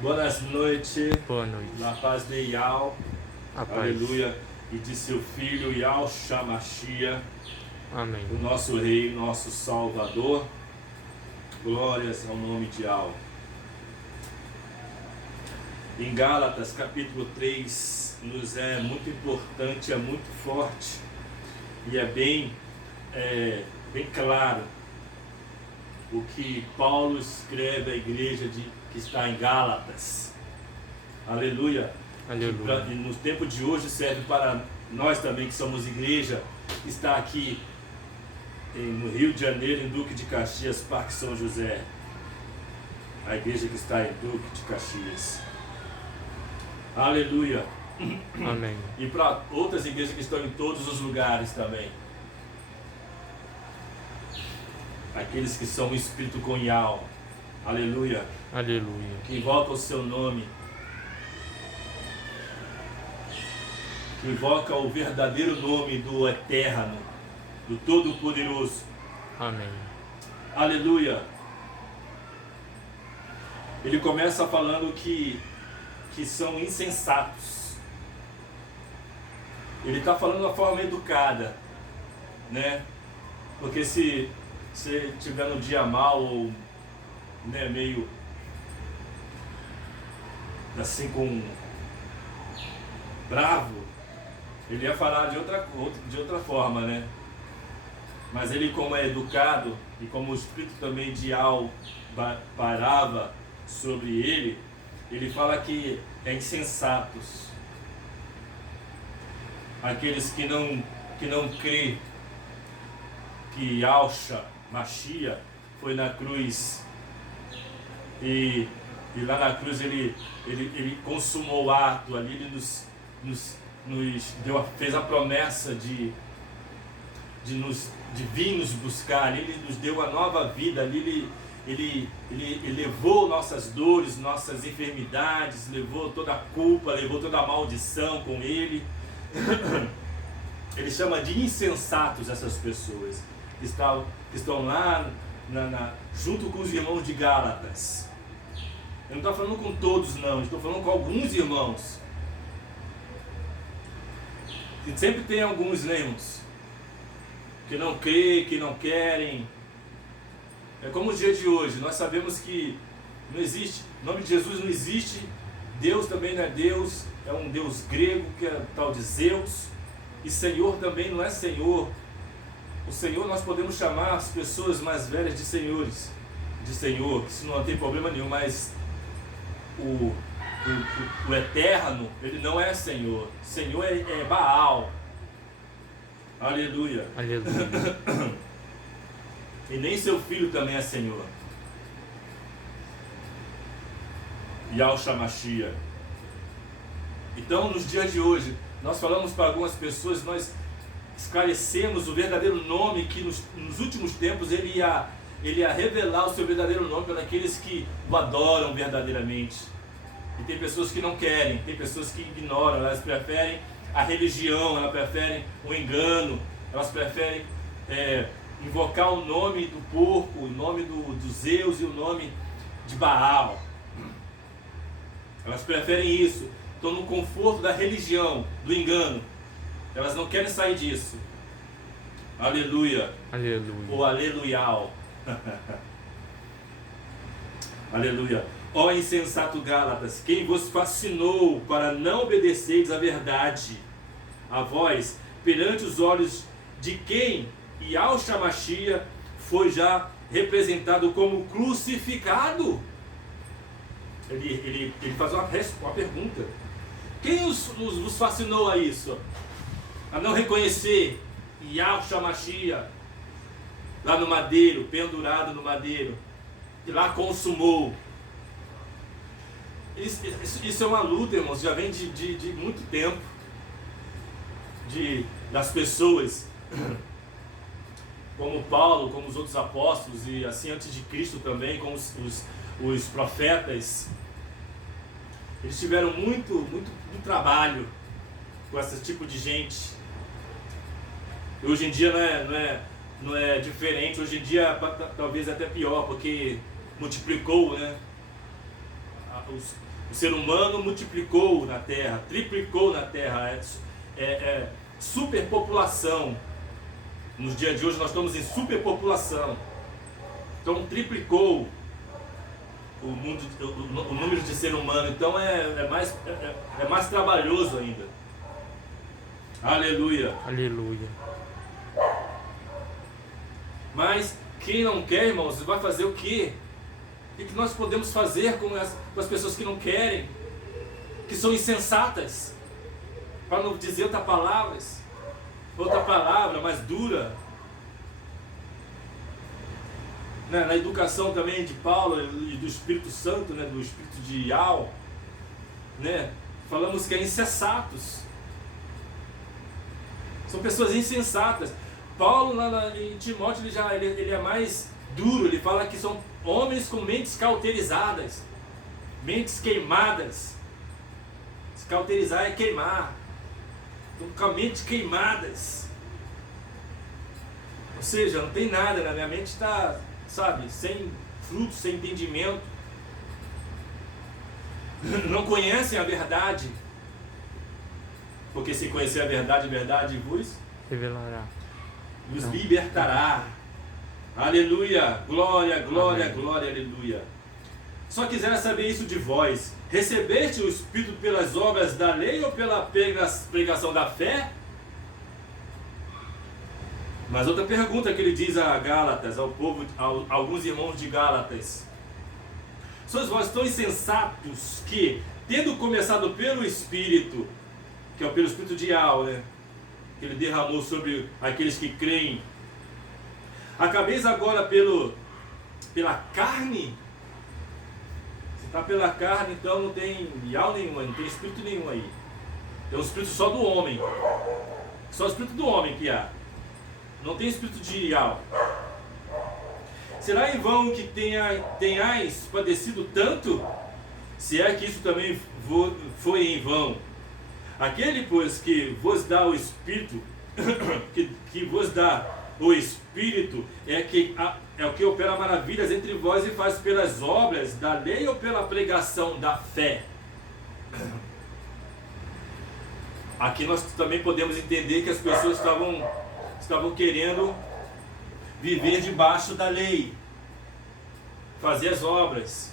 Boas noites, Boa noite. na paz de Yahweh, A paz. aleluia, e de seu filho Yahshua Mashiach, Amém. o nosso Rei, nosso Salvador. Glórias ao nome de Yahweh. Em Gálatas, capítulo 3, nos é muito importante, é muito forte, e é bem claro o que Paulo escreve à igreja que está em Gálatas. Aleluia. Aleluia. E no tempo de hoje serve para nós também que somos igreja, que está aqui no Rio de Janeiro, em Duque de Caxias, Parque São José. A igreja que está em Duque de Caxias. Aleluia. Amém. E para outras igrejas que estão em todos os lugares também. Aqueles que são o Espírito com Yahweh. Aleluia. Aleluia. Que invoca o seu nome. Que invoca o verdadeiro nome do Eterno, do Todo-Poderoso. Amém. Aleluia. Ele começa falando que são insensatos. Ele está falando de uma forma educada, né? Porque se você estiver no dia mal ou meio assim com bravo, ele ia falar de outra forma, né? Mas ele, como é educado e como o Espírito também de Al parava sobre ele fala que é insensatos. Aqueles que não crê que Yahshua Mashiach foi na cruz e lá na cruz ele consumou o ato ali, ele fez a promessa de vir nos buscar, ali ele nos deu a nova vida, ali ele levou nossas dores, nossas enfermidades, levou toda a culpa, levou toda a maldição com ele. Ele chama de insensatos essas pessoas que estão lá junto com os irmãos de Gálatas. Eu não estou falando com todos, não, estou falando com alguns irmãos. E sempre tem alguns, né, irmãos, que não creem, que não querem. É como o dia de hoje, nós sabemos que não existe, o nome de Jesus não existe, Deus também não é Deus, é um Deus grego que é tal de Zeus, e Senhor também não é Senhor. O Senhor nós podemos chamar as pessoas mais velhas de senhores, de Senhor, isso não tem problema nenhum, mas o Eterno, ele não é Senhor. Senhor é Baal. Aleluia. Aleluia. E nem seu filho também é Senhor. Yahshua Mashiach. Então, nos dias de hoje, nós falamos para algumas pessoas, nós esclarecemos o verdadeiro nome que nos últimos tempos ele ia revelar o seu verdadeiro nome para aqueles que o adoram verdadeiramente. E tem pessoas que não querem, tem pessoas que ignoram, elas preferem a religião, elas preferem o engano, elas preferem invocar o nome do porco, o nome do Zeus e o nome de Baal. Elas preferem isso, estão no conforto da religião, do engano. Elas não querem sair disso. Aleluia. Aleluia. Ou aleluial. Aleluia. Ó insensato Gálatas, quem vos fascinou para não obedeceres à verdade, a vós, perante os olhos de quem Yahshua Mashiach foi já representado como crucificado? Ele faz uma pergunta. Quem vos fascinou a isso? A não reconhecer Yahshua Mashiach lá no madeiro, pendurado no madeiro, e lá consumou. Isso é uma luta, irmãos, já vem de muito tempo, das pessoas, como Paulo, como os outros apóstolos, e assim antes de Cristo também, como os profetas. Eles tiveram muito trabalho com esse tipo de gente. E hoje em dia não é diferente, hoje em dia talvez até pior, porque multiplicou, né, o ser humano multiplicou na Terra, triplicou na Terra, superpopulação. Nos dias de hoje nós estamos em superpopulação. Então triplicou o número de ser humano. Então é mais trabalhoso ainda. Aleluia. Aleluia. Mas quem não quer, irmãos, vai fazer o quê? O que nós podemos fazer com as pessoas que não querem, que são insensatas? Para não dizer outra palavra mais dura. Na educação também de Paulo e do Espírito Santo, né, do Espírito de Ial, né, falamos que é insensatos. São pessoas insensatas. Paulo lá em Timóteo ele é mais duro, ele fala que são homens com mentes cauterizadas, mentes queimadas. Se cauterizar é queimar. Estão com a mente queimadas. Ou seja, não tem nada, na minha mente está, sabe, sem fruto, sem entendimento. Não conhecem a verdade. Porque se conhecer a verdade vos revelará. Nos libertará. Aleluia, glória, glória, amém. Glória, aleluia. Só quisera saber isso de vós: recebeste o Espírito pelas obras da lei ou pela pregação da fé? Mas outra pergunta que ele diz a Gálatas, ao povo, a alguns irmãos de Gálatas: sois vós tão insensatos que, tendo começado pelo Espírito, que é pelo Espírito de Ial, né, que ele derramou sobre aqueles que creem, acabeis agora pela carne? Se está pela carne, então não tem Ial nenhum, não tem Espírito nenhum aí. Tem o Espírito só do homem. Só o Espírito do homem que há. Não tem Espírito de Ial. Será em vão que tenhais padecido tanto? Se é que isso também foi em vão. Aquele, pois, que vos dá o Espírito, que vos dá o Espírito, é o que opera maravilhas entre vós e faz pelas obras da lei ou pela pregação da fé. Aqui nós também podemos entender que as pessoas estavam querendo viver debaixo da lei, fazer as obras,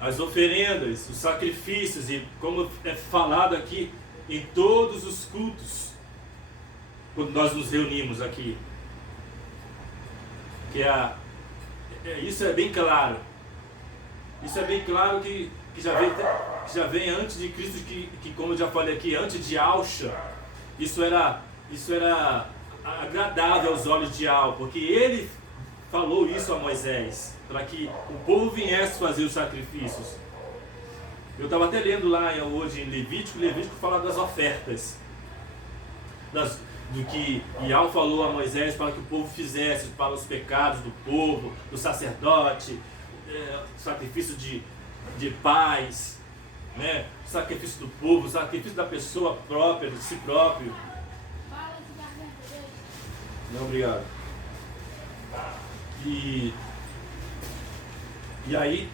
as oferendas, os sacrifícios, e como é falado aqui em todos os cultos, quando nós nos reunimos aqui, que isso é bem claro. Isso é bem claro que já vem antes de Cristo, que como eu já falei aqui, antes de Alcha, isso era agradável aos olhos de Ial, porque ele falou isso a Moisés, para que o povo viesse fazer os sacrifícios. Eu estava até lendo lá hoje em Levítico fala das ofertas, do que Ial falou a Moisés para que o povo fizesse, para os pecados do povo, do sacerdote, sacrifício de paz, né? Sacrifício do povo, sacrifício da pessoa própria, de si próprio. Não, obrigado. E aí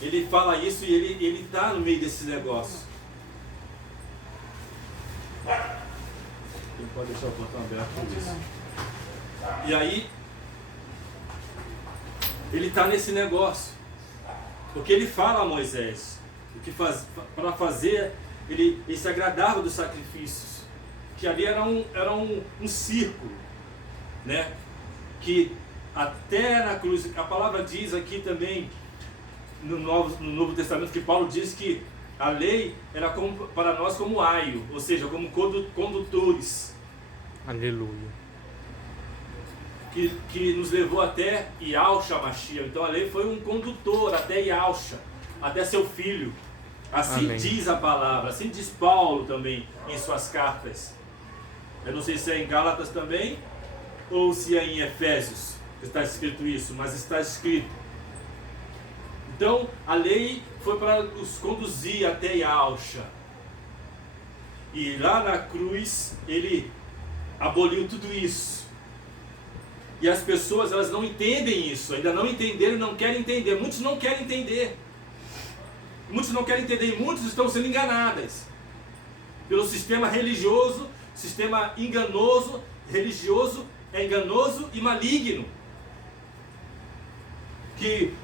ele fala isso e ele está no meio desse negócio. Ele pode deixar o portão aberto por isso. E aí ele está nesse negócio, porque ele fala a Moisés para fazer, ele se agradava dos sacrifícios, que ali era um círculo, né? Que até na cruz, a palavra diz aqui também no Novo Testamento, que Paulo diz que a lei era para nós como aio, ou seja, como condutores. Aleluia. Que nos levou até Yahshua Mashiach. Então a lei foi um condutor até Yahshua, até seu filho. Assim amém. Diz a palavra, assim diz Paulo também em suas cartas. Eu não sei se é em Gálatas também ou se é em Efésios que está escrito isso, mas está escrito. Então a lei foi para os conduzir até Yahshua. E lá na cruz ele aboliu tudo isso. E as pessoas, elas não entendem isso, ainda não entenderam e não querem entender. Muitos não querem entender. Muitos não querem entender e muitos estão sendo enganadas pelo sistema religioso, sistema enganoso, religioso, é enganoso e maligno. Que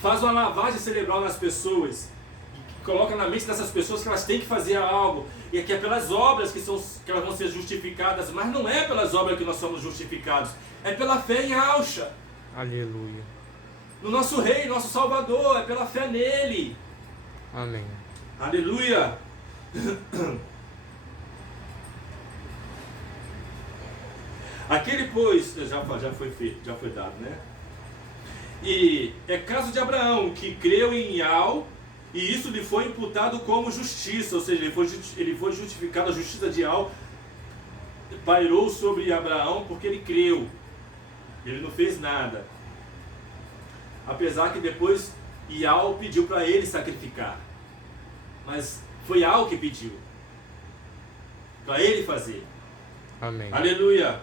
faz uma lavagem cerebral nas pessoas, que coloca na mente dessas pessoas que elas têm que fazer algo, e que é pelas obras que elas vão ser justificadas, mas não é pelas obras que nós somos justificados, é pela fé em Yahshua. Aleluia. No nosso Rei, nosso Salvador, é pela fé nele. Amém. Aleluia. Aquele, pois, já foi feito, já foi dado, né? E é caso de Abraão, que creu em Yahweh, e isso lhe foi imputado como justiça, ou seja, ele foi justificado, a justiça de Yahweh pairou sobre Abraão porque ele creu. Ele não fez nada. Apesar que depois Yahweh pediu para ele sacrificar. Mas foi Yahweh que pediu para ele fazer. Amém. Aleluia.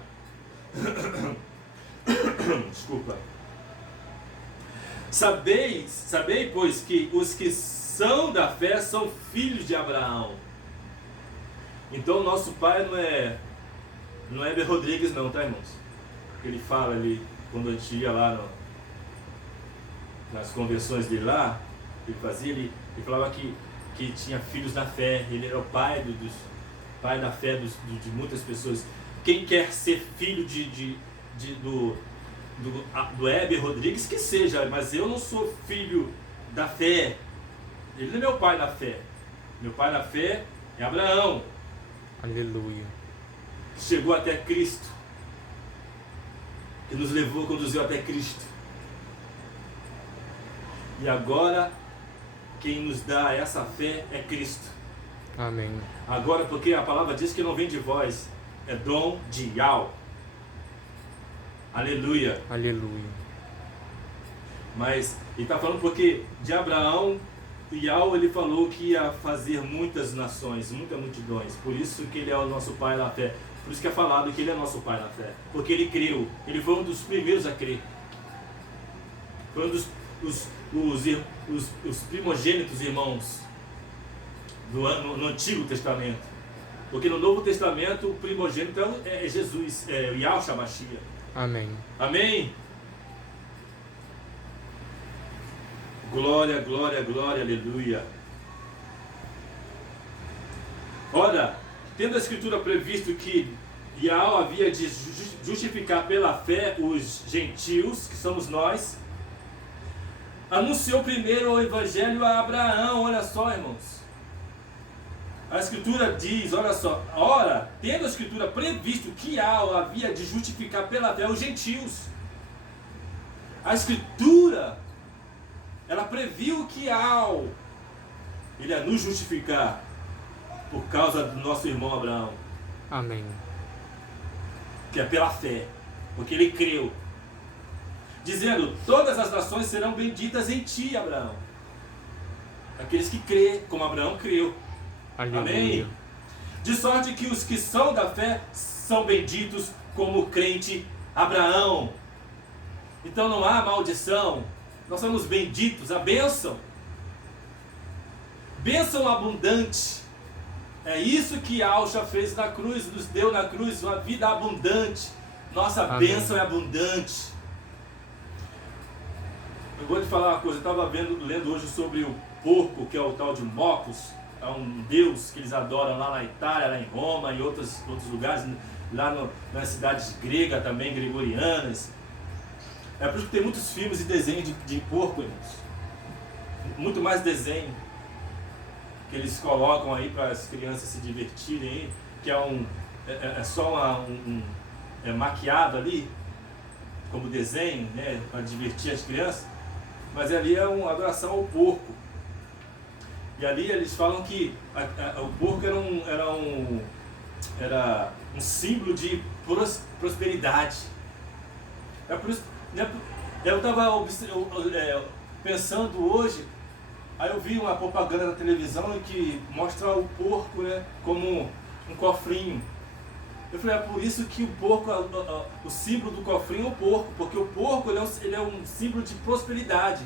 Desculpa. Sabei, pois, que os que são da fé são filhos de Abraão. Então nosso pai não é Heber Rodrigues não, tá, irmãos? Ele fala ali, quando a gente ia lá nas conversões dele lá, ele falava que tinha filhos da fé, ele era o pai da fé de muitas pessoas. Quem quer ser filho do Heber Rodrigues, que seja, mas eu não sou filho da fé. Ele não é meu pai na fé. Meu pai na fé é Abraão. Aleluia. Que chegou até Cristo. Que nos conduziu até Cristo. E agora, quem nos dá essa fé é Cristo. Amém. Agora, porque a palavra diz que não vem de vós, é dom de Yahweh. Aleluia. Aleluia. Mas ele está falando porque de Abraão, Yahweh, ele falou que ia fazer muitas nações, muitas multidões. Por isso que ele é o nosso pai na fé. Por isso que é falado que ele é nosso pai na fé. Porque ele creu. Ele foi um dos primeiros a crer. Foi um dos os primogênitos irmãos no Antigo Testamento. Porque no Novo Testamento o primogênito é Jesus, é o Yahshua Mashiach. Amém. Amém? Glória, glória, glória, aleluia. Ora, tendo a Escritura previsto que Yahweh havia de justificar pela fé os gentios, que somos nós, anunciou primeiro o Evangelho a Abraão. Olha só, irmãos. A Escritura diz, olha só, ora, tendo a Escritura previsto que Yahweh havia de justificar pela fé os gentios. A Escritura, ela previu que Yahweh, ele ia nos justificar por causa do nosso irmão Abraão. Amém. Que é pela fé, porque ele creu. Dizendo, todas as nações serão benditas em ti, Abraão. Aqueles que crêem, como Abraão creu. Aleluia. Amém? De sorte que os que são da fé são benditos como o crente Abraão. Então não há maldição. Nós somos benditos, a bênção. Bênção abundante. É isso que Yahshua fez na cruz, nos deu na cruz, uma vida abundante. Nossa Amém. bênção é abundante. Eu vou te falar uma coisa, eu estava lendo hoje sobre o porco, que é o tal de Mocos. É um deus que eles adoram lá na Itália, lá em Roma, em outros lugares, lá nas cidades gregas também, gregorianas. É por isso que tem muitos filmes e desenhos de porco, irmãos. Muito mais desenho que eles colocam aí para as crianças se divertirem aí, que é só maquiado ali, como desenho, né, para divertir as crianças, mas ali é uma adoração ao porco. E ali eles falam que o porco era um símbolo de prosperidade. É por isso, né, eu estava pensando hoje, aí eu vi uma propaganda na televisão que mostra o porco, né, como um cofrinho. Eu falei, é por isso que o porco, o símbolo do cofrinho é o porco, porque o porco ele é um símbolo de prosperidade.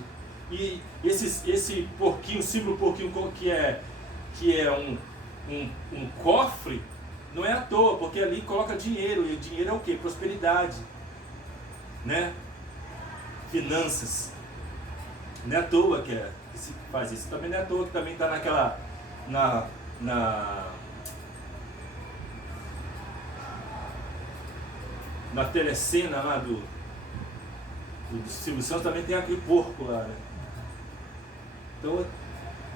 E esse porquinho, o símbolo porquinho que é um cofre, não é à toa, porque ali coloca dinheiro, e o dinheiro é o quê? Prosperidade, né? Finanças. Não é à toa que se faz isso. Também não é à toa que também está naquela na telecena lá do Silvio Santos, também tem aquele porco lá, né? Então,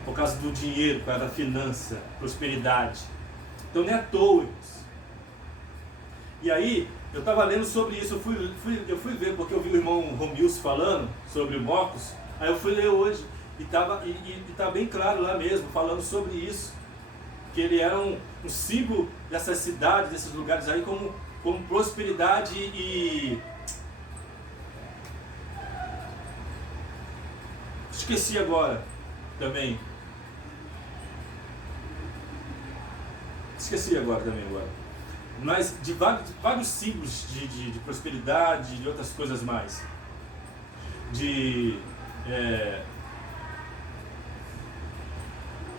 por causa do dinheiro, por causa da finança, prosperidade. Então não é à toa, irmãos. E aí, eu estava lendo sobre isso, eu fui ver, porque eu vi o irmão Romilson falando sobre o Mocos, aí eu fui ler hoje, e tá bem claro lá mesmo, falando sobre isso, que ele era um símbolo dessas cidades, desses lugares aí, como prosperidade e... Esqueci agora, também. Mas de vários símbolos de prosperidade e de outras coisas mais.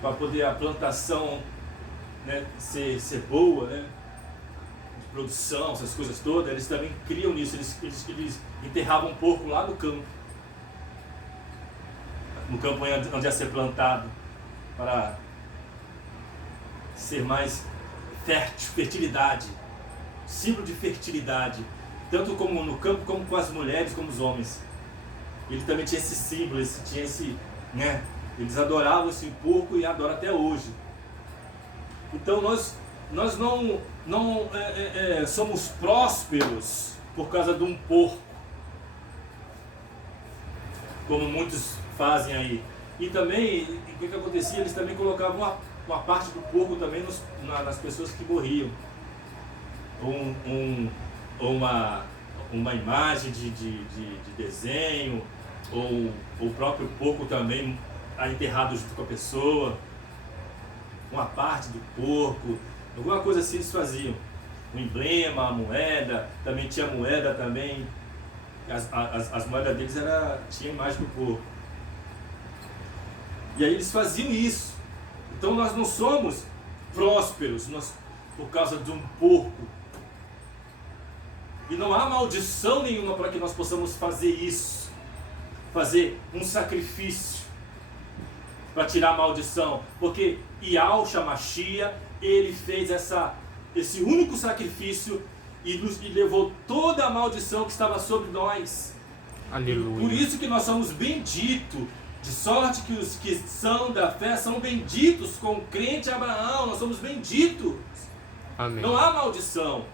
Para poder a plantação, né, ser boa, né, de produção, essas coisas todas, eles também criam nisso, eles enterravam um porco lá no campo onde ia ser plantado, para ser mais fértil, fertilidade, símbolo de fertilidade, tanto como no campo, como com as mulheres, como os homens. Ele também tinha esse símbolo, né? Eles adoravam esse porco e adoram até hoje. Então nós não somos prósperos por causa de um porco, como muitos fazem aí. E também, o que acontecia? Eles também colocavam uma parte do porco também nas pessoas que morriam. Ou uma imagem de desenho, ou o próprio porco também enterrado junto com a pessoa, uma parte do porco, alguma coisa assim eles faziam. Um emblema, a moeda, também tinha moeda também. As moedas deles tinha a imagem do porco. E aí eles faziam isso. Então nós não somos prósperos por causa de um porco. E não há maldição nenhuma para que nós possamos fazer isso. Fazer um sacrifício para tirar a maldição. Porque Yahushua Mashiach, ele fez esse único sacrifício e levou toda a maldição que estava sobre nós. Aleluia. Por isso que nós somos benditos. De sorte que os que são da fé são benditos com o crente Abraão. Nós somos benditos. Amém. Não há maldição.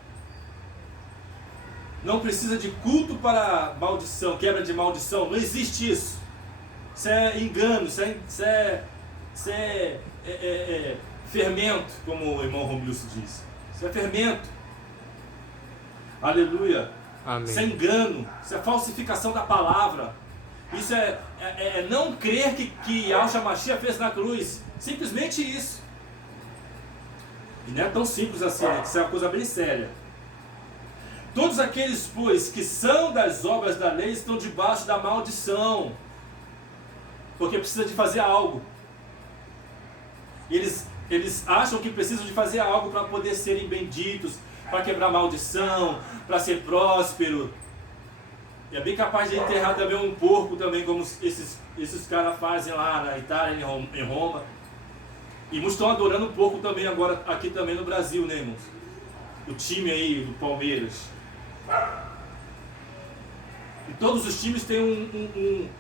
Não precisa de culto para maldição, quebra de maldição. Não existe isso. Isso é engano, isso é fermento, como o irmão Romilson diz. Isso é fermento. Aleluia. Amém. Isso é engano, isso é falsificação da palavra. Isso é não crer que Yahushua Mashiach fez na cruz. Simplesmente isso. E não é tão simples assim, né? Isso é uma coisa bem séria. Todos aqueles, pois, que são das obras da lei estão debaixo da maldição. Porque precisa de fazer algo. Eles acham que precisam de fazer algo para poder serem benditos, para quebrar maldição, para ser próspero. E é bem capaz de enterrar também um porco também, como esses caras fazem lá na Itália, em Roma. E muitos estão adorando um porco também agora, aqui também no Brasil, né, irmãos? O time aí do Palmeiras. E todos os times têm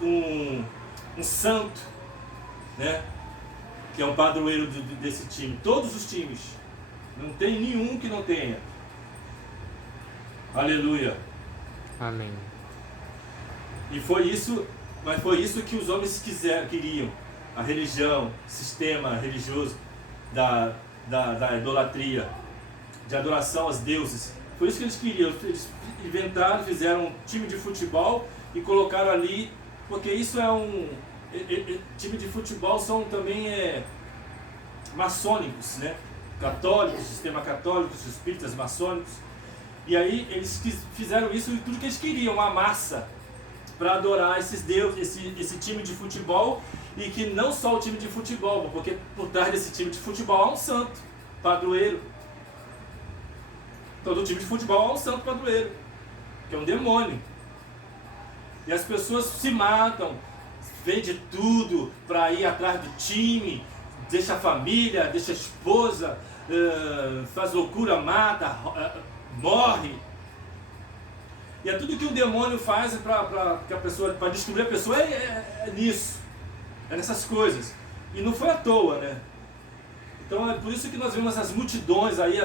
um santo, né? Que é um padroeiro desse time. Todos os times. Não tem nenhum que não tenha. Aleluia. Amém. E foi isso que os homens queriam. A religião, sistema religioso da idolatria, de adoração aos deuses. Foi isso que eles queriam. Eles inventaram, fizeram um time de futebol e colocaram ali, porque isso time de futebol são também maçônicos, né? católico, sistema católico, os espíritas maçônicos. E aí eles fizeram isso e tudo que eles queriam, uma massa para adorar esses deuses, esse time de futebol, e que não só o time de futebol, porque por trás desse time de futebol há um santo padroeiro. Todo time de futebol há um santo padroeiro, que é um demônio. E as pessoas se matam, vende tudo para ir atrás do time, deixa a família, deixa a esposa, faz loucura, mata, morre. E é tudo que o demônio faz para destruir a pessoa é nisso, é nessas coisas. E não foi à toa, né? Então é por isso que nós vemos as multidões aí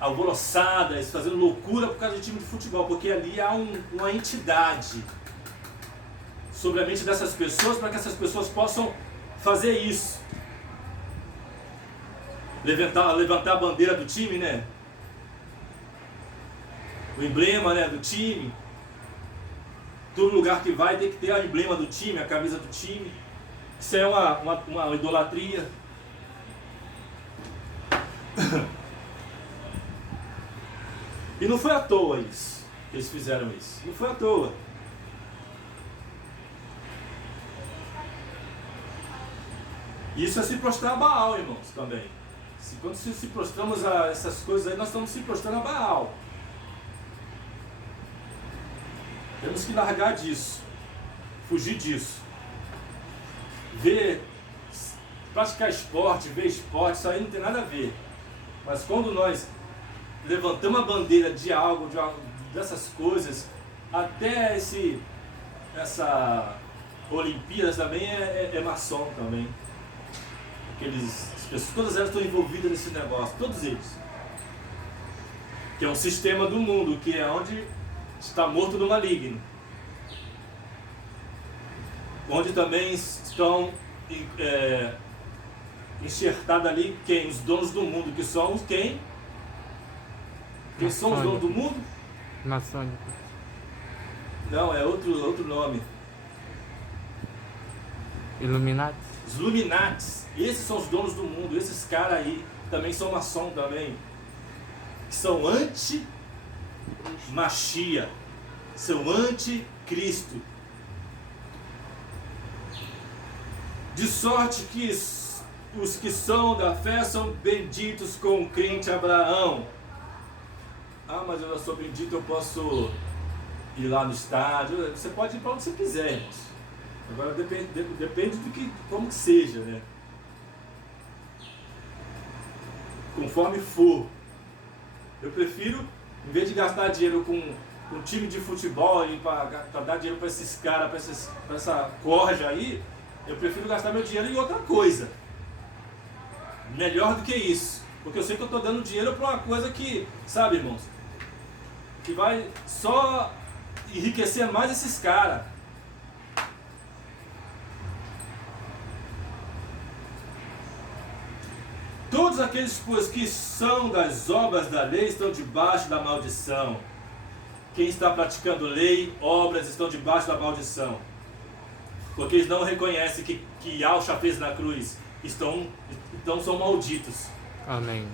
alvoroçadas, fazendo loucura por causa de time de futebol, porque ali há uma entidade sobre a mente dessas pessoas, para que essas pessoas possam fazer isso. Levantar a bandeira do time, né? O emblema, né, do time. Todo lugar que vai tem que ter o emblema do time, a camisa do time. Isso é uma idolatria. E não foi à toa isso, que eles fizeram isso. Não foi à toa. Isso é se prostrar a Baal, irmãos, também. Quando se prostramos a essas coisas aí, nós estamos se prostrando a Baal. Temos que largar disso, fugir disso. Praticar esporte, ver esporte, isso aí não tem nada a ver. Mas quando nós levantamos a bandeira de algo, dessas coisas, até essa Olimpíadas também é maçom também. As pessoas, todas elas estão envolvidas nesse negócio, todos eles. Que é um sistema do mundo, que é onde está morto no maligno. Onde também estão enxertados ali quem? Os donos do mundo, que são os quem? Quem são os donos do mundo? Maçônico. Não, é outro nome. Illuminati. Os Illuminatis. Esses são os donos do mundo. Esses caras aí também são maçom também. Que são anti-Machia. São anti-Cristo. De sorte que os que são da fé são benditos com o crente Abraão. Ah, mas eu sou bendito, eu posso ir lá no estádio. Você pode ir para onde você quiser, irmãos. Agora depende como que seja, né? Conforme for. Eu prefiro, em vez de gastar dinheiro com um time de futebol e para dar dinheiro para esses caras, para essa corja aí, eu prefiro gastar meu dinheiro em outra coisa. Melhor do que isso. Porque eu sei que eu estou dando dinheiro para uma coisa que, sabe, irmãos, que vai só enriquecer mais esses caras. Todos aqueles, pois, que são das obras da lei estão debaixo da maldição. Quem está praticando lei, obras, estão debaixo da maldição. Porque eles não reconhecem que Yahshua fez na cruz. Então são malditos. Amém.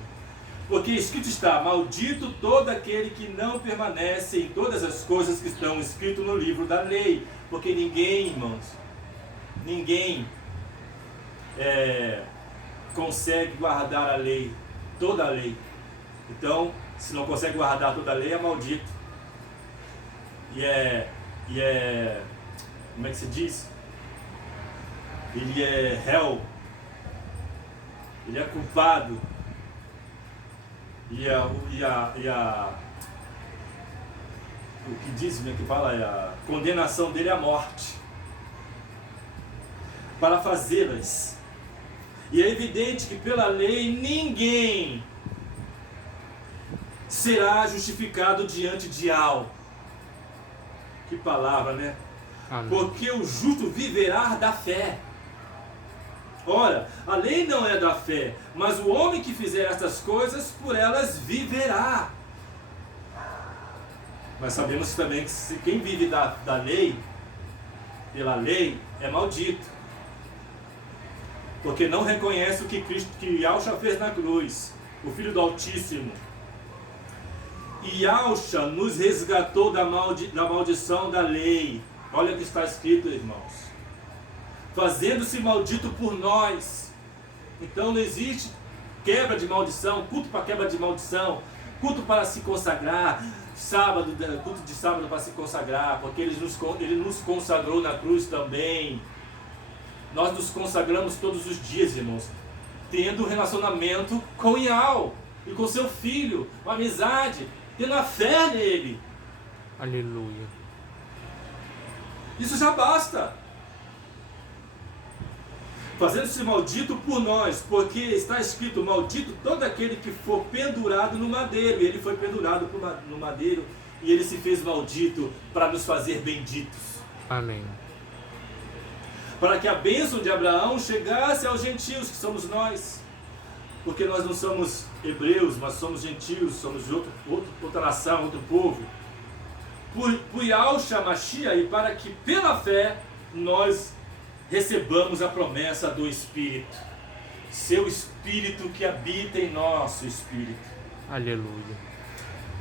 Porque escrito está: maldito todo aquele que não permanece em todas as coisas que estão escritas no livro da lei. Porque ninguém, irmãos, consegue guardar a lei, toda a lei. Então, se não consegue guardar toda a lei, é maldito. Como é que se diz? Ele é réu, ele é culpado. O que diz, como é que fala? A condenação dele é a morte. Para fazê-las. E é evidente que pela lei ninguém será justificado diante de Al. Que palavra, né? Amém. Porque o justo viverá da fé. Ora, a lei não é da fé, mas o homem que fizer estas coisas, por elas viverá. Mas sabemos também que quem vive da lei, pela lei, é maldito. porque não reconhece o que Yahshua fez na cruz, o Filho do Altíssimo. E Yahshua nos resgatou da maldição da lei. Olha o que está escrito, irmãos. Fazendo-se maldito por nós. Então não existe quebra de maldição, culto para quebra de maldição, culto para se consagrar, culto de sábado para se consagrar, porque ele nos consagrou na cruz também. Nós nos consagramos todos os dias, irmãos, tendo um relacionamento com Yahweh e com seu Filho, uma amizade, tendo a fé nele. Aleluia. Isso já basta. Fazendo-se maldito por nós, porque está escrito: maldito todo aquele que for pendurado no madeiro. E ele foi pendurado no madeiro, e ele se fez maldito para nos fazer benditos. Amém. Para que a bênção de Abraão chegasse aos gentios, que somos nós. Porque nós não somos hebreus, mas somos gentios, somos de outra nação, outro povo. Por Yahshua Mashiach, e para que pela fé nós recebamos a promessa do Espírito. Seu Espírito que habita em nosso Espírito. Aleluia.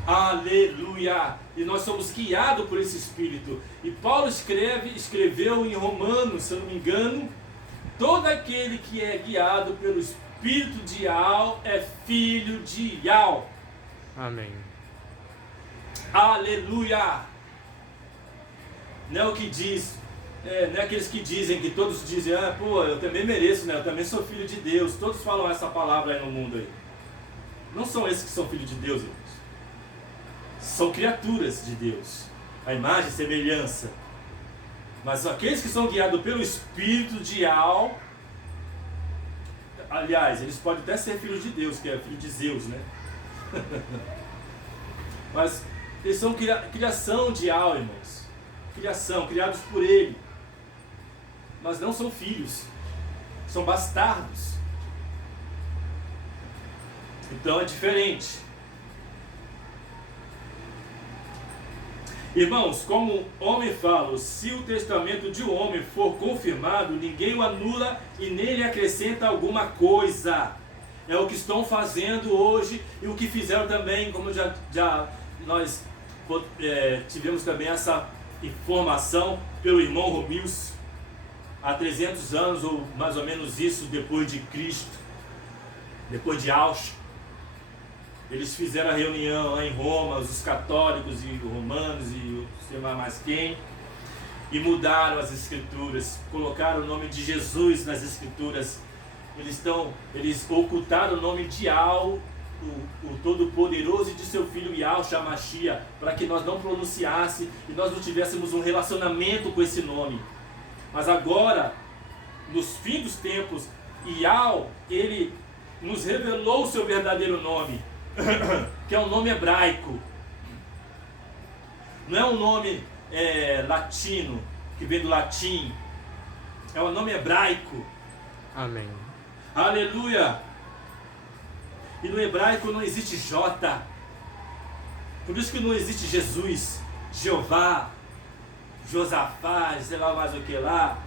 Aleluia! E nós somos guiados por esse Espírito. E Paulo escreveu em Romanos, se eu não me engano: todo aquele que é guiado pelo Espírito de Yahweh é filho de Yahweh. Amém. Aleluia! Não é o que diz, não é aqueles que dizem, que todos dizem: ah, pô, eu também mereço, né? Eu também sou filho de Deus. Todos falam essa palavra aí no mundo aí. Não são esses que são filhos de Deus, irmãos. São criaturas de Deus, a imagem e semelhança. Mas aqueles que são guiados pelo Espírito de Yahweh, aliás, eles podem até ser filhos de Deus, que é filho de Zeus, né? Mas eles são criação de Yahweh, irmãos. Criação, criados por Ele. Mas não são filhos, são bastardos. Então é diferente. Irmãos, como o homem fala, se o testamento de um homem for confirmado, ninguém o anula e nele acrescenta alguma coisa. É o que estão fazendo hoje e o que fizeram também, como nós tivemos também essa informação pelo irmão Romilson, há 300 anos ou mais ou menos isso, depois de Cristo, depois de Yahshua. Eles fizeram a reunião lá em Roma, os católicos e os romanos e sei lá mais quem, e mudaram as escrituras, colocaram o nome de Jesus nas escrituras. Eles ocultaram o nome de Yahweh, o Todo-Poderoso, e de seu filho Yahshua Mashiach, para que nós não pronunciasse e nós não tivéssemos um relacionamento com esse nome. Mas agora, nos fins dos tempos, Yahweh, ele nos revelou o seu verdadeiro nome, que é um nome hebraico. Não é um nome latino, que vem do latim. É um nome hebraico. Amém. Aleluia! E no hebraico não existe J. Por isso que não existe Jesus, Jeová, Josafá, sei lá mais o que lá.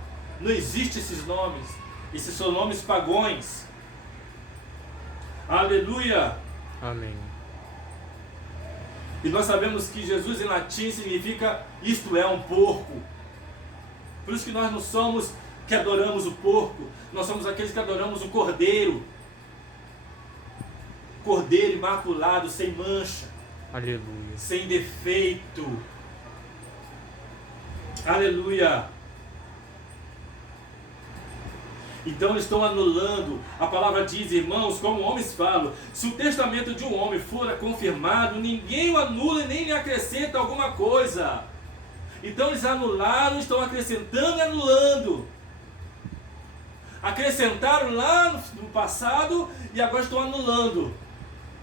Não existe esses nomes. Esses são nomes pagões. Aleluia! Amém. E nós sabemos que Jesus em latim significa isto é, um porco. Por isso que nós não somos que adoramos o porco, nós somos aqueles que adoramos o cordeiro. Cordeiro imaculado, sem mancha. Aleluia. Sem defeito. Aleluia. Então eles estão anulando. A palavra diz, irmãos, como homens falam: se o testamento de um homem for confirmado, ninguém o anula e nem lhe acrescenta alguma coisa. Então eles anularam, estão acrescentando e anulando. Acrescentaram lá no passado e agora estão anulando.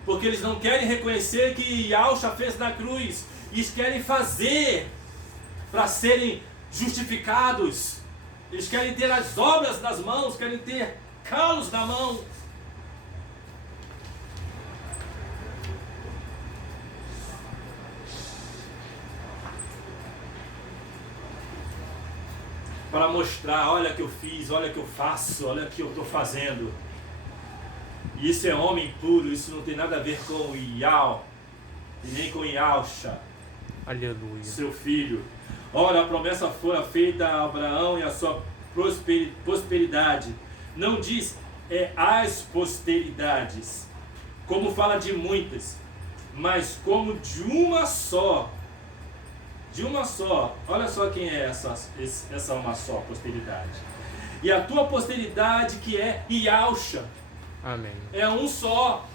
Porque eles não querem reconhecer que Yahshua fez na cruz. Eles querem fazer para serem justificados. Eles querem ter as obras nas mãos, querem ter calos na mão. para mostrar, olha o que eu fiz, olha o que eu faço, olha o que eu estou fazendo. E isso é homem puro, isso não tem nada a ver com o Ial, e nem com Ialcha, Aleluia. seu filho. Ora, a promessa foi feita a Abraão e a sua prosperidade. Não diz as posteridades, como fala de muitas, mas como de uma só. De uma só. Olha só quem é essa uma só posteridade. E a tua posteridade, que é Ialcha. Amém. É um só.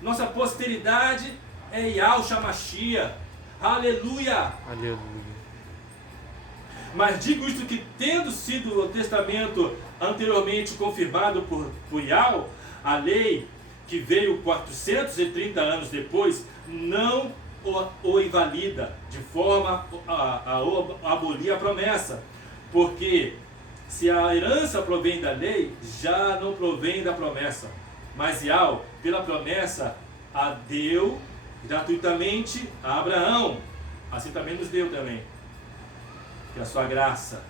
Nossa posteridade é Ialcha Mashiach. Aleluia. Aleluia. Mas digo isto, que tendo sido o testamento anteriormente confirmado por Ial, a lei que veio 430 anos depois não o invalida, de forma a abolir a promessa. Porque se a herança provém da lei, já não provém da promessa. Mas Ial, pela promessa, a deu gratuitamente a Abraão. Assim também nos deu também, que é a sua graça.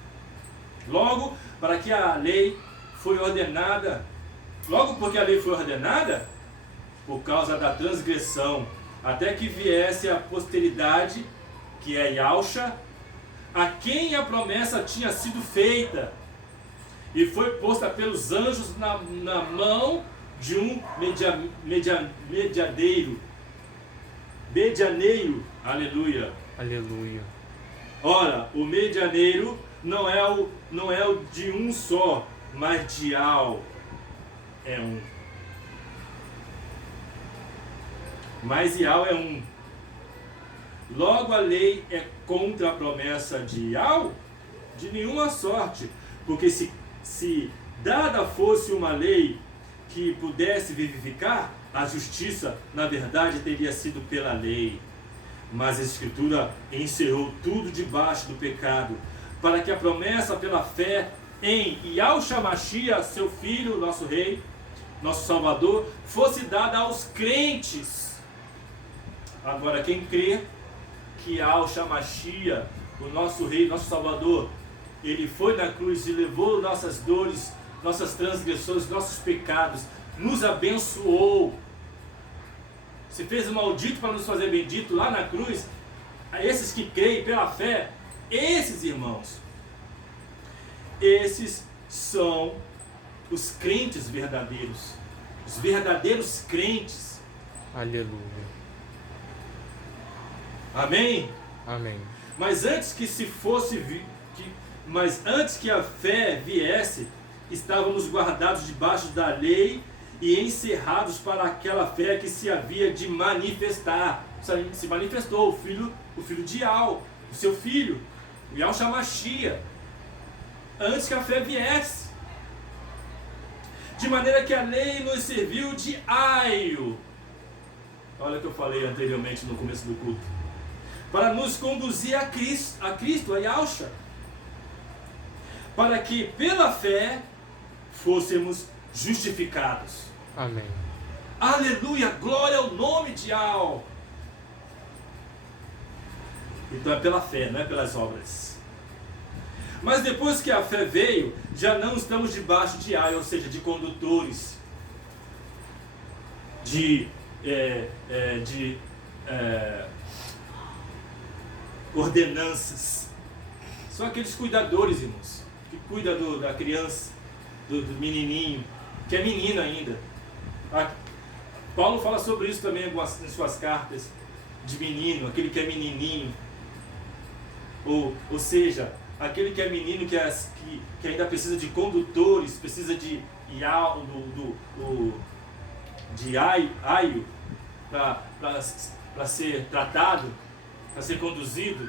Logo, para que a lei foi ordenada, logo porque a lei foi ordenada, por causa da transgressão, até que viesse a posteridade, que é Ialcha, a quem a promessa tinha sido feita, e foi posta pelos anjos na mão de um medianeiro, aleluia. Aleluia. Ora, o medianeiro não é o de um só, mas de Ial é um. Mas Ial é um. Logo a lei é contra a promessa de Ial? De nenhuma sorte, porque se dada fosse uma lei que pudesse vivificar, a justiça, na verdade, teria sido pela lei. Mas a Escritura encerrou tudo debaixo do pecado, para que a promessa pela fé em Yahshua Mashiach, seu Filho, nosso Rei, nosso Salvador, fosse dada aos crentes. Agora, quem crê que Yahshua Mashiach, o nosso Rei, nosso Salvador, ele foi na cruz e levou nossas dores, nossas transgressões, nossos pecados, nos abençoou, se fez um maldito para nos fazer bendito lá na cruz. A esses que creem pela fé, esses irmãos, esses são os crentes verdadeiros, os verdadeiros crentes. Aleluia. Amém? Amém. Mas antes que a fé viesse, estávamos guardados debaixo da lei e encerrados para aquela fé que se havia de manifestar. Se manifestou o filho de Ial, o seu filho, o Yahshua Mashiach, antes que a fé viesse. De maneira que a lei nos serviu de aio. Olha o que eu falei anteriormente no começo do culto. Para nos conduzir a Cristo, a Yahshua. Para que pela fé fôssemos justificados. Amém. Aleluia, glória ao nome de Ial. Então é pela fé, não é pelas obras. Mas depois que a fé veio, já não estamos debaixo de Ial, ou seja, de condutores, de ordenanças. São aqueles cuidadores, irmãos, que cuidam da criança, do menininho, que é menino ainda. Paulo fala sobre isso também em suas cartas, de menino, aquele que é menininho. Ou seja, aquele que é menino que ainda precisa de condutores, precisa de aio para ser tratado, para ser conduzido.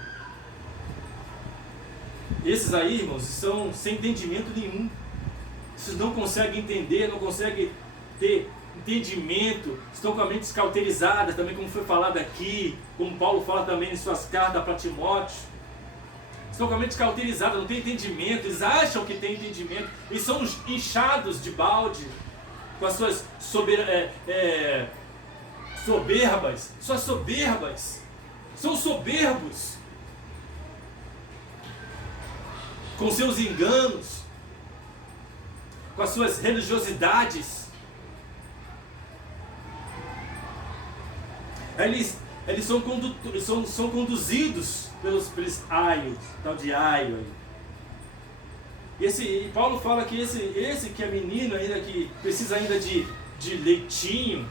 Esses aí, irmãos, são sem entendimento nenhum. Vocês não conseguem entender, não conseguem ter entendimento, estão com a mente escauterizada, também como foi falado aqui, como Paulo fala também em suas cartas para Timóteo. Estão com a mente escauterizada, não tem entendimento, eles acham que tem entendimento, eles são inchados de balde, com as suas soberbas, são soberbos. com seus enganos, com as suas religiosidades. Eles são conduzidos pelos aios, tal de aio aí. E Paulo fala que esse que é menino ainda, que precisa ainda de leitinho,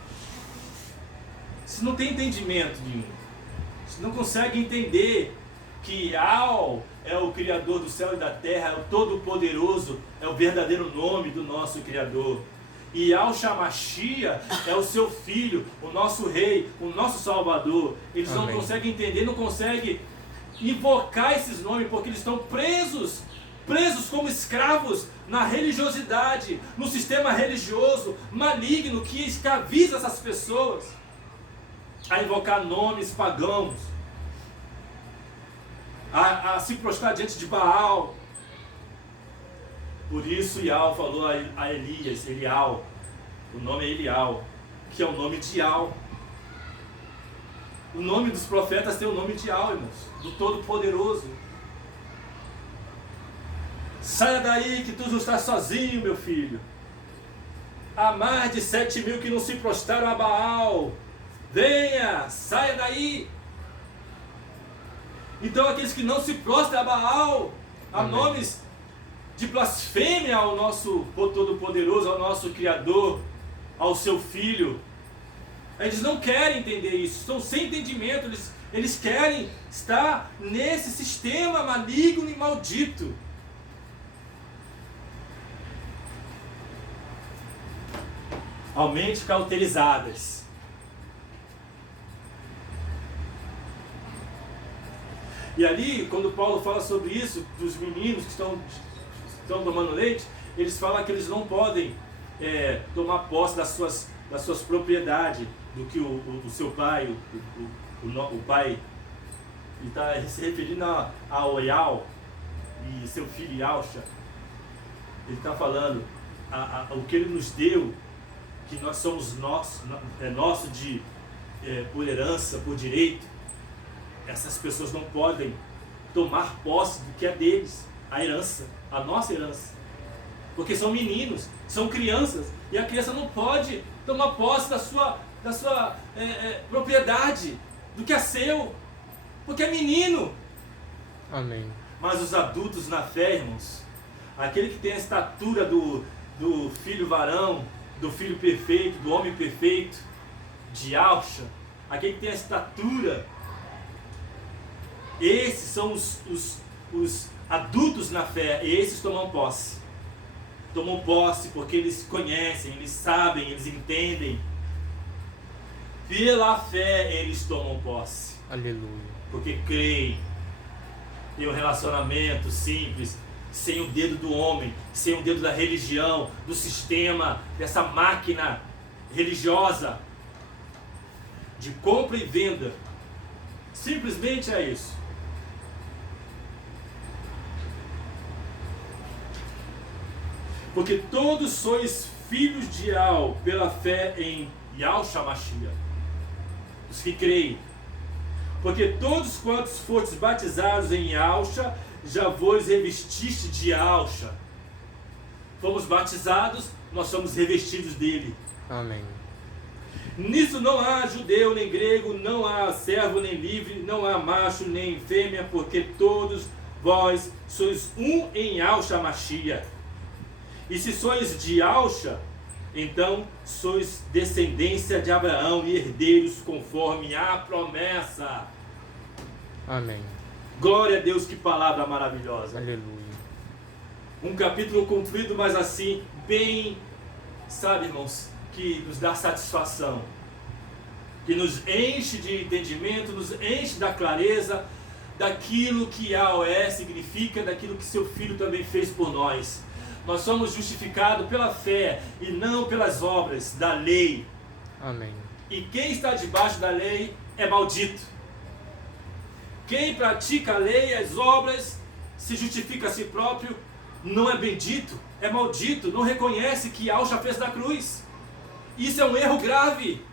se não tem entendimento nenhum, se não consegue entender que Al é o Criador do céu e da terra, é o Todo-Poderoso, é o verdadeiro nome do nosso Criador. E Yahshua é o seu Filho, o nosso Rei, o nosso Salvador. Eles Amém. Não conseguem entender, não conseguem invocar esses nomes, porque eles estão presos como escravos na religiosidade, no sistema religioso maligno que escraviza essas pessoas a invocar nomes pagãos, a se prostrar diante de Baal. Por isso Yahweh falou a Elias, Elial, o nome é Elial, que é o nome de Yahweh. O nome dos profetas tem o nome de Yahweh, irmãos, do Todo-Poderoso. Saia daí que tu não estás sozinho, meu filho. Há mais de 7.000 que não se prostraram a Baal. Venha, saia daí. Então aqueles que não se prostram a Baal, há nomes de blasfêmia ao nosso Todo-Poderoso, ao nosso Criador, ao seu Filho. Eles não querem entender isso, estão sem entendimento, eles querem estar nesse sistema maligno e maldito. Aumente cauterizadas. E ali, quando Paulo fala sobre isso, dos meninos que estão tomando leite, eles falam que eles não podem tomar posse das suas propriedades, do que o seu pai, o pai, ele está se referindo a Oyal e seu filho Yahshua. Ele está falando o que ele nos deu, que nós somos nosso por herança, por direito. Essas pessoas não podem tomar posse do que é deles, a herança, a nossa herança, porque são meninos, são crianças, e a criança não pode tomar posse da sua propriedade, do que é seu, porque é menino. Amém. Mas os adultos na fé, irmãos, aquele que tem a estatura do filho varão, do filho perfeito, do homem perfeito, de Yahshua, aquele que tem a estatura, esses são os adultos na fé, e esses tomam posse porque eles conhecem, eles sabem, eles entendem. Pela fé eles tomam posse. Aleluia. Porque creem em um relacionamento simples, sem o dedo do homem, sem o dedo da religião, do sistema, dessa máquina religiosa de compra e venda. Simplesmente é isso. Porque todos sois filhos de Yahweh pela fé em Yahshua Mashiach, os que creem. Porque todos quantos fostes batizados em Yahshua, já vos revestiste de Yahshua. Fomos batizados, nós somos revestidos dele. Amém. Nisso não há judeu nem grego, não há servo nem livre, não há macho nem fêmea, porque todos vós sois um em Yahshua Mashiach. E se sois de Yahshua, então sois descendência de Abraão e herdeiros conforme a promessa. Amém. Glória a Deus, que palavra maravilhosa. Aleluia. Um capítulo comprido, mas assim, bem, sabe, irmãos, que nos dá satisfação, que nos enche de entendimento, nos enche da clareza daquilo que Yahweh significa, daquilo que seu Filho também fez por nós. Nós somos justificados pela fé e não pelas obras da lei. Amém. E quem está debaixo da lei é maldito. Quem pratica a lei e as obras, se justifica a si próprio, não é bendito, é maldito, não reconhece que Yahshua fez da cruz. Isso é um erro grave.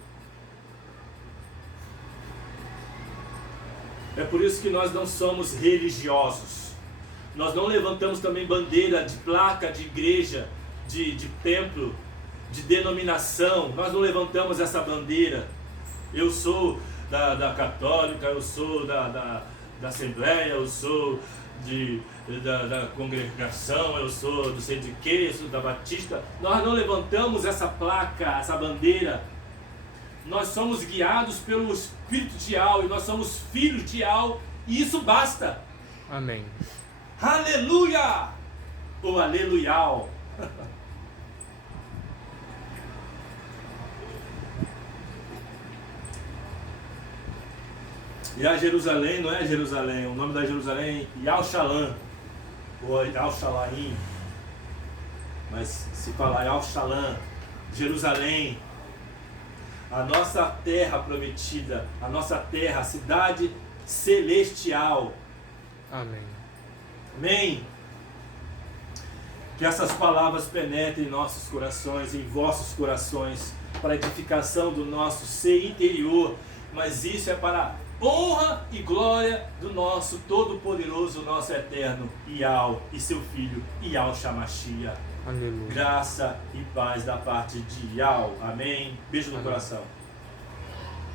É por isso que nós não somos religiosos. Nós não levantamos também bandeira de placa de igreja, de templo, de denominação. Nós não levantamos essa bandeira. Eu sou da católica, eu sou da assembleia, eu sou da congregação, eu sou do sei de quê, eu sou da batista. Nós não levantamos essa placa, essa bandeira. Nós somos guiados pelo Espírito de Al, e nós somos filhos de Al, e isso basta. Amém. Aleluia! Ou aleluial. E a Jerusalém não é Jerusalém, o nome da Jerusalém é Yal-Shalom, ou Yal-Shalaim, mas se falar Yal-Shalom, Jerusalém, a nossa terra prometida, a nossa terra, a cidade celestial. Amém. Amém? Que essas palavras penetrem em nossos corações, em vossos corações, para a edificação do nosso ser interior, mas isso é para honra e glória do nosso Todo-Poderoso, nosso Eterno, Yal, e seu Filho, Yal Shamashia. Aleluia. Graça e paz da parte de Yal. Amém? Beijo no Amém. coração.